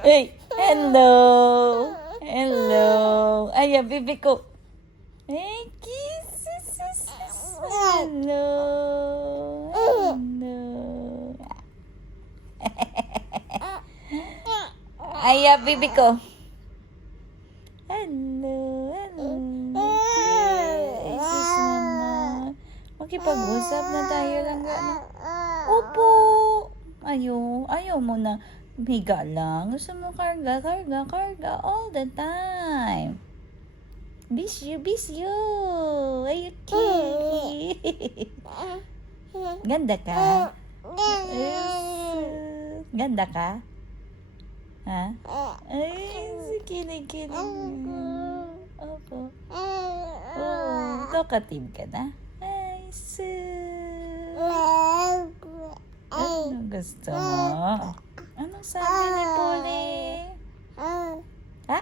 Hey, hello. Hello. Ayan, bibi ko. Hey, kisses. Hello. Hello. Ayan, bibi ko. Hello. Jesus naman. Makipag-usap na tayo lang gano'n. Opo. Ayaw mo na. Higa lang. Gusto mo karga all the time. Miss you. Ay, okay. Ganda ka? Ganda ka? Ha? Ay, kilig. Opo. Oh, talkative ka na? Ay, ano gusto mo? Anong sabi ni Puli? Ha?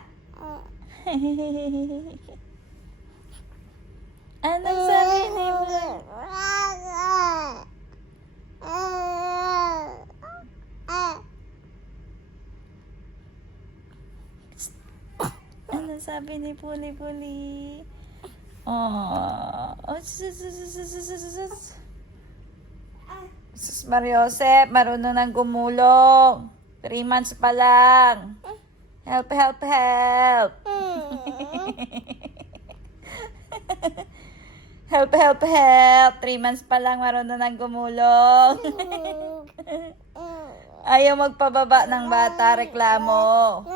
Anong sabi ni Puli? Anong sabi ni Puli? Oh, Sus Mariosep, marunong nang gumulong. 3 months pa lang. Help. help. 3 months pa lang, marunong nang gumulong. Ayaw magpababa ng bata, reklamo.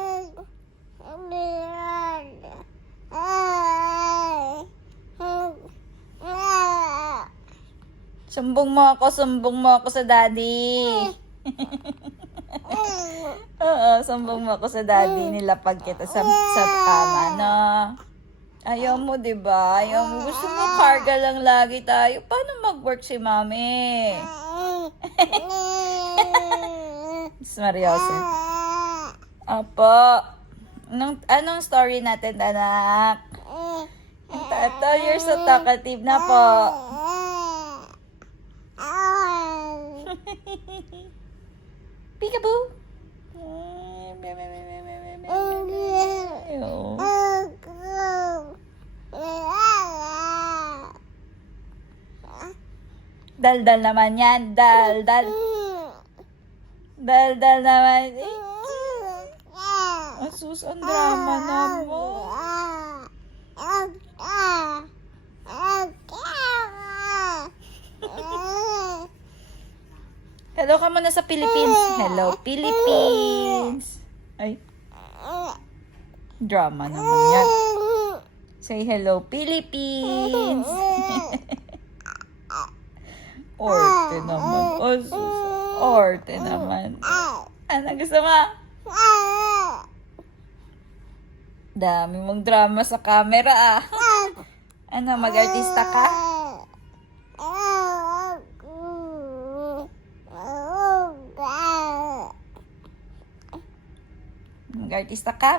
Sumbong mo ako sa daddy. Oo, sumbong mo ako sa daddy. Nilapag kita sa kama, no? Ayaw mo, diba? Ayaw mo. Gusto mo karga lang lagi tayo. Paano mag-work si mami? Miss Mariose. Apo. Anong story natin, anak? Tato, you're so talkative na po. Peekaboo. Daldal naman yan. Daldal naman. Asus, ang drama naman. Hello ka muna sa Philippines. Hello, Philippines. Ay. Drama naman yan. Say hello, Philippines. Orte naman. Orte naman. Ano gusto mo? Dami mong drama sa camera, ah. Ano, mag-artista ka? Mag-artista ka?